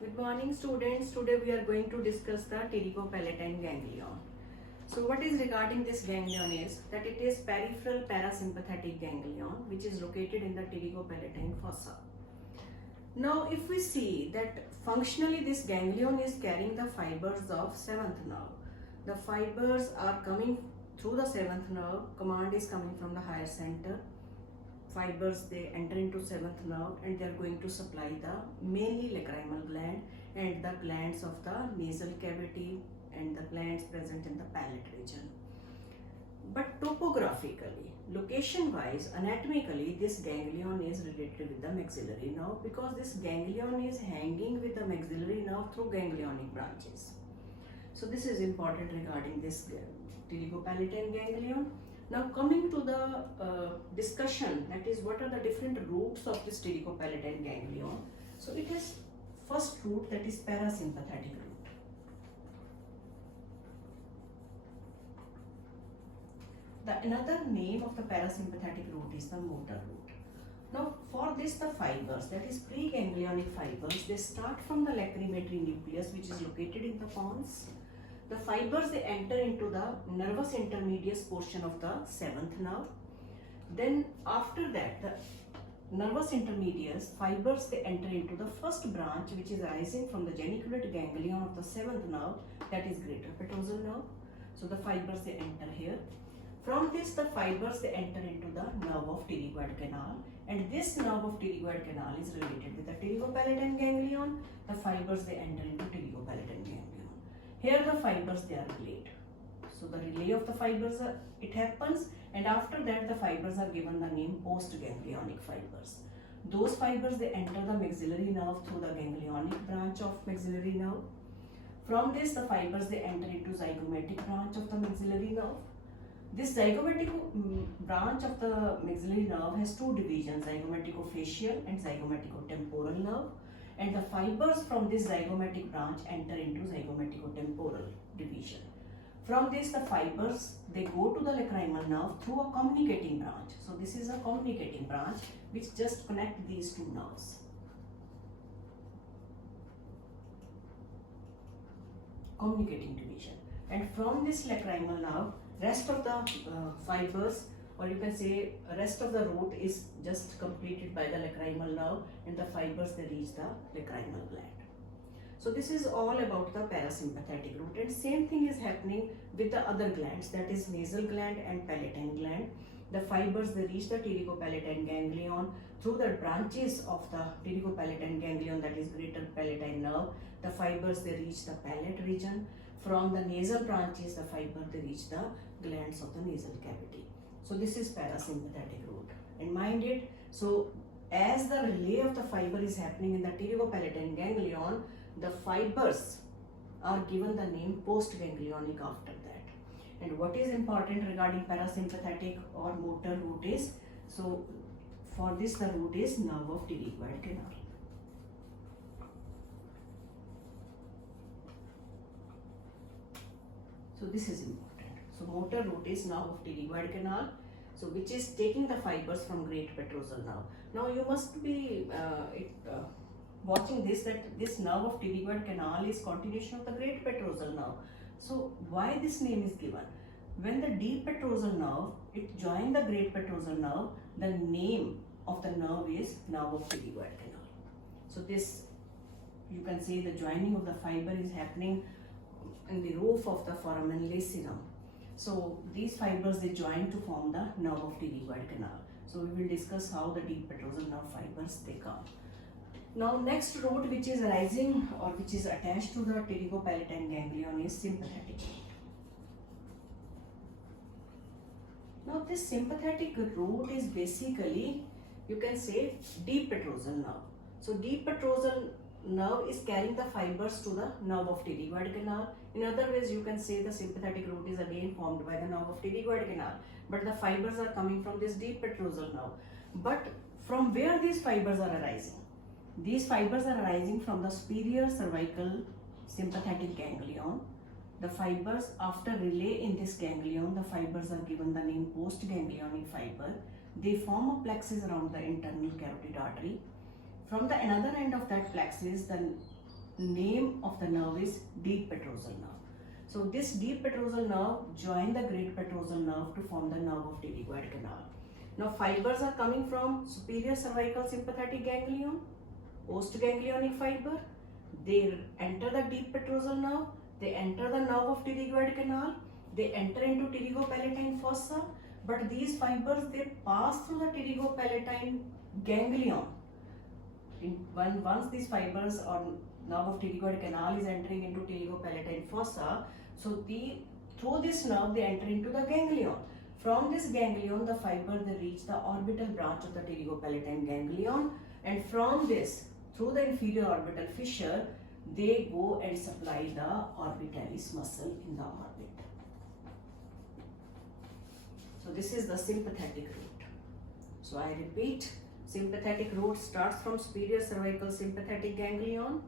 Good morning students. Today we are going to discuss the Pterygopalatine ganglion. So what is regarding this ganglion is that it is peripheral parasympathetic ganglion which is located in the Pterygopalatine fossa. Now if we see that functionally this ganglion is carrying the fibers of 7th nerve. The fibers are coming through the 7th nerve, command is coming from the higher center. Fibers they enter into 7th nerve and they are going to supply the mainly lacrimal gland and the glands of the nasal cavity and the glands present in the palate region. But topographically, location wise, anatomically, this ganglion is related with the maxillary nerve because this ganglion is hanging with the maxillary nerve through ganglionic branches. So this is important regarding this Pterygopalatine ganglion. Now coming to the discussion, that is what are the different roots of this Pterygopalatine ganglion. So it has first root, that is parasympathetic root. The another name of the parasympathetic root is the motor root. Now for this the fibers, that is preganglionic fibers, they start from the lacrimatory nucleus which is located in the pons. The fibers they enter into the nervous intermedius portion of the 7th nerve. Then after that the nervous intermedius fibers they enter into the first branch which is arising from the geniculate ganglion of the 7th nerve, that is greater petrosal nerve. So the fibers they enter here. From this the fibers they enter into the nerve of pterygoid canal, and this nerve of pterygoid canal is related with the Pterygopalatine ganglion. The fibers they enter into Pterygopalatine ganglion. Here the fibers they are relayed. So the relay of the fibers it happens, and after that the fibers are given the name postganglionic fibers. Those fibers they enter the maxillary nerve through the ganglionic branch of maxillary nerve. From this the fibers they enter into zygomatic branch of the maxillary nerve. This zygomatic branch of the maxillary nerve has two divisions, zygomaticofacial and zygomaticotemporal nerve. And the fibers from this zygomatic branch enter into zygomaticotemporal division. From this the fibers they go to the lacrimal nerve through a communicating branch. So this is a communicating branch which just connect these two nerves. Communicating division. And from this lacrimal nerve, rest of the fibers, or you can say rest of the root is just completed by the lacrimal nerve, and the fibers they reach the lacrimal gland. So this is all about the parasympathetic root, and same thing is happening with the other glands, that is nasal gland and palatine gland. The fibers they reach the Pterygopalatine ganglion through the branches of the Pterygopalatine ganglion, that is greater palatine nerve. The fibers they reach the palate region. From the nasal branches the fiber they reach the glands of the nasal cavity. So this is parasympathetic root, and mind it, so as the relay of the fiber is happening in the Pterygopalatine ganglion, the fibers are given the name postganglionic after that. And what is important regarding parasympathetic or motor root is, so for this the root is nerve of pterygoid canal. So this is important. So motor root is nerve of pterygoid canal, so which is taking the fibers from great petrosal nerve. Now you must be watching this, that this nerve of pterygoid canal is continuation of the great petrosal nerve. So why this name is given? When the deep petrosal nerve it join the great petrosal nerve, the name of the nerve is nerve of pterygoid canal. So this, you can say, the joining of the fiber is happening in the roof of the foramen lacerum. So these fibers they join to form the nerve of pterygoid canal. So we will discuss how the deep petrosal nerve fibers they come. Now next root which is arising or which is attached to the Pterygopalatine ganglion is sympathetic root. Now this sympathetic root is basically, you can say, deep petrosal nerve. So deep petrosal nerve is carrying the fibers to the nerve of pterygoid canal. In other ways, you can say the sympathetic root is again formed by the nerve of pterygoid canal, but the fibers are coming from this deep petrosal nerve. But from where these fibers are arising? These fibers are arising from the superior cervical sympathetic ganglion. The fibers, after relay in this ganglion, the fibers are given the name postganglionic fiber. They form a plexus around the internal carotid artery. From the another end of that plexus, the name of the nerve is deep petrosal nerve. So this deep petrosal nerve join the great petrosal nerve to form the nerve of pterygoid canal. Now fibers are coming from superior cervical sympathetic ganglion, postganglionic fiber. They enter the deep petrosal nerve, they enter the nerve of pterygoid canal, they enter into pterygopalatine fossa, but these fibers they pass through the pterygopalatine ganglion. Once these fibers or nerve of pterygoid canal is entering into pterygopalatine fossa, so through this nerve they enter into the ganglion. From this ganglion, the fiber they reach the orbital branch of the pterygopalatine ganglion, and from this, through the inferior orbital fissure, they go and supply the orbitalis muscle in the orbit. So this is the sympathetic root. So I repeat, sympathetic root starts from superior cervical sympathetic ganglion.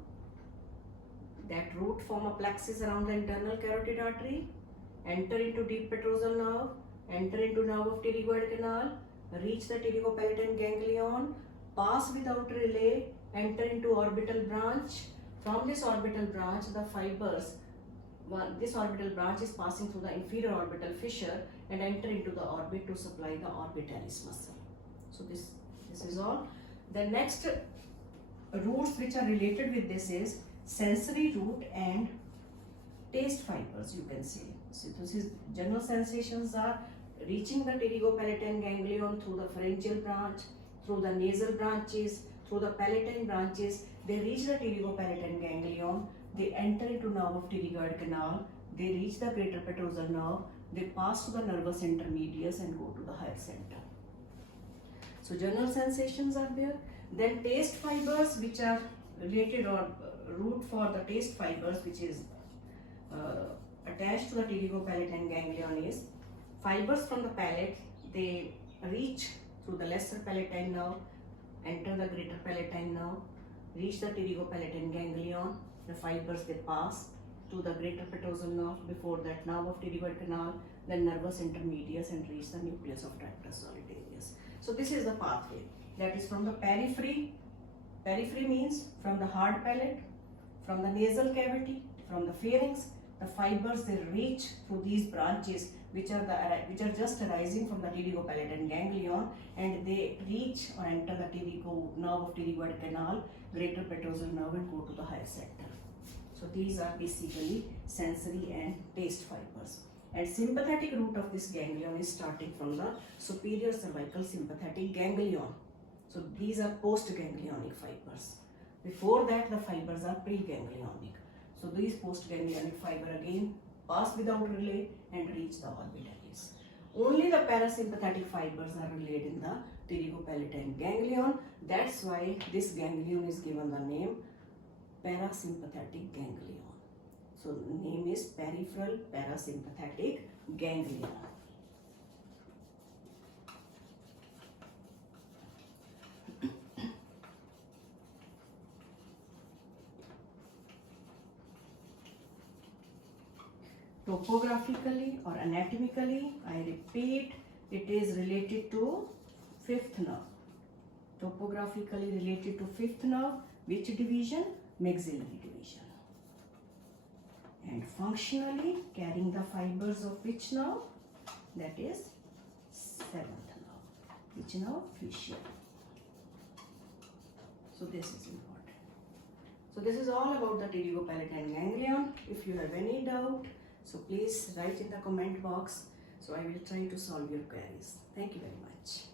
That root form a plexus around the internal carotid artery, enter into deep petrosal nerve, enter into nerve of pterygoid canal, reach the pterygopalatine ganglion, pass without relay, enter into orbital branch. From this orbital branch, the fibers, this orbital branch is passing through the inferior orbital fissure and enter into the orbit to supply the orbitalis muscle. So this is all. The next roots which are related with this is sensory root and taste fibers, you can say. So this is general sensations are reaching the pterygopalatine ganglion through the pharyngeal branch, through the nasal branches, through the palatine branches. They reach the pterygopalatine ganglion, they enter into nerve of pterygoid canal, they reach the greater petrosal nerve, they pass to the nervus intermedius and go to the higher center. So general sensations are there. Then taste fibers, which are related or root for the taste fibers, which is attached to the pterygopalatine ganglion, is fibers from the palate. They reach through the lesser palatine nerve, enter the greater palatine nerve, reach the pterygopalatine ganglion. The fibers they pass to the greater petrosal nerve, before that nerve of pterygoid canal, then nervus intermedius and reach the nucleus of tractus solitarius. So this is the pathway, that is from the periphery. Periphery means from the hard palate, from the nasal cavity, from the pharynx. The fibers they reach through these branches which are just arising from the pterygopalatine ganglion, and they reach or enter the nerve of pterygoid canal, greater petrosal nerve, and go to the higher center. So these are basically sensory and taste fibers. And sympathetic root of this ganglion is starting from the superior cervical sympathetic ganglion. So these are postganglionic fibers. Before that, the fibers are preganglionic. So these postganglionic fiber again pass without relay and reach the orbitalis. Only the parasympathetic fibers are relayed in the pterygopalatine ganglion. That's why this ganglion is given the name parasympathetic ganglion. So the name is peripheral parasympathetic ganglion. Topographically or anatomically, I repeat, it is related to fifth nerve. Topographically related to fifth nerve, which division? Maxillary division. And functionally carrying the fibers of which nerve? That is seventh nerve. Which nerve? Facial. So this is important. So this is all about the pterygopalatine ganglion. If you have any doubt, so please write in the comment box. So I will try to solve your queries. Thank you very much.